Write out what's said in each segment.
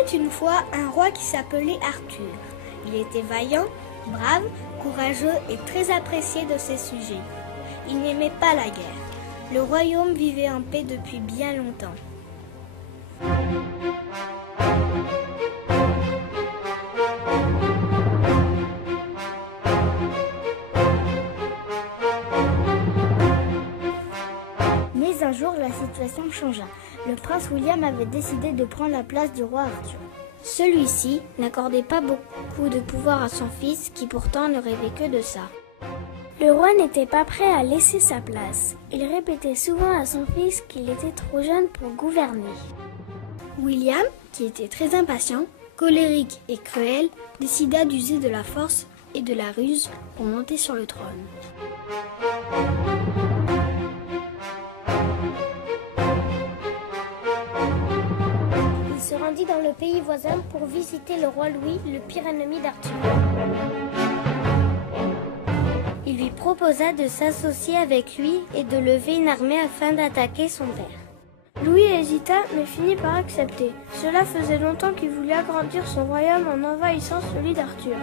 était une fois un roi qui s'appelait Arthur. Il était vaillant, brave, courageux et très apprécié de ses sujets. Il n'aimait pas la guerre. Le royaume vivait en paix depuis bien longtemps. Mais un jour, la situation changea. Le prince William avait décidé de prendre la place du roi Arthur. Celui-ci n'accordait pas beaucoup de pouvoir à son fils, qui pourtant ne rêvait que de ça. Le roi n'était pas prêt à laisser sa place. Il répétait souvent à son fils qu'il était trop jeune pour gouverner. William, qui était très impatient, colérique et cruel, décida d'user de la force et de la ruse pour monter sur le trône. Il se rendit dans le pays voisin pour visiter le roi Louis, le pire ennemi d'Arthur. Il lui proposa de s'associer avec lui et de lever une armée afin d'attaquer son père. Louis hésita mais finit par accepter. Cela faisait longtemps qu'il voulait agrandir son royaume en envahissant celui d'Arthur.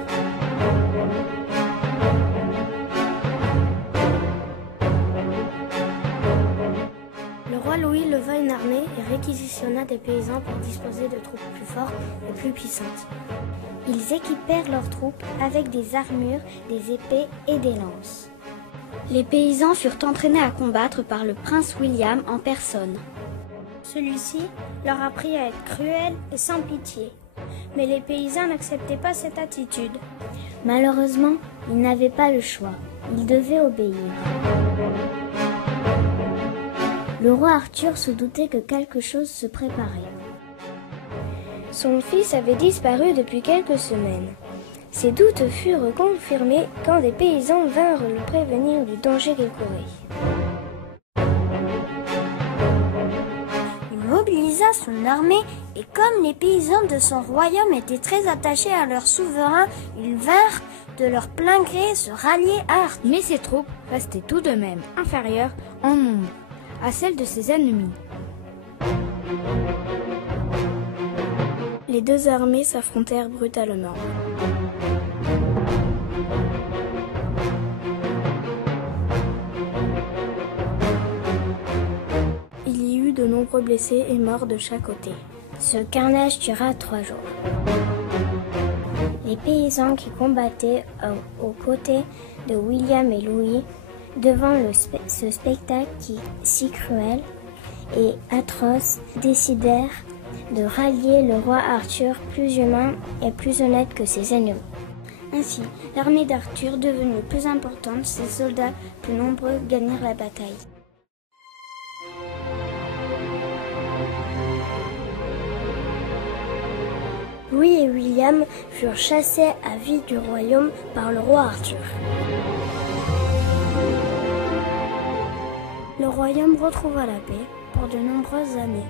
Le roi Louis leva une armée et réquisitionna des paysans pour disposer de troupes plus fortes et plus puissantes. Ils équipèrent leurs troupes avec des armures, des épées et des lances. Les paysans furent entraînés à combattre par le prince William en personne. Celui-ci leur apprit à être cruel et sans pitié. Mais les paysans n'acceptaient pas cette attitude. Malheureusement, ils n'avaient pas le choix. Ils devaient obéir. Le roi Arthur se doutait que quelque chose se préparait. Son fils avait disparu depuis quelques semaines. Ses doutes furent confirmés quand des paysans vinrent le prévenir du danger qu'il courait. Il mobilisa son armée et comme les paysans de son royaume étaient très attachés à leur souverain, ils vinrent de leur plein gré se rallier à Arthur. Mais ses troupes restaient tout de même inférieures en nombre à celles de ses ennemis. Les deux armées s'affrontèrent brutalement. Il y eut de nombreux blessés et morts de chaque côté. Ce carnage dura 3 jours. Les paysans qui combattaient aux côtés de William et Louis, devant ce spectacle si cruel et atroce, décidèrent de rallier le roi Arthur, plus humain et plus honnête que ses ennemis. Ainsi, l'armée d'Arthur devenue plus importante, ses soldats plus nombreux gagnèrent la bataille. Louis et William furent chassés à vie du royaume par le roi Arthur. Le royaume retrouva la paix pour de nombreuses années.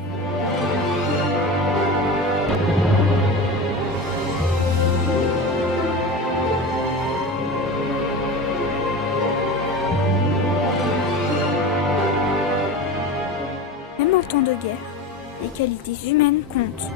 Même en temps de guerre, les qualités humaines comptent.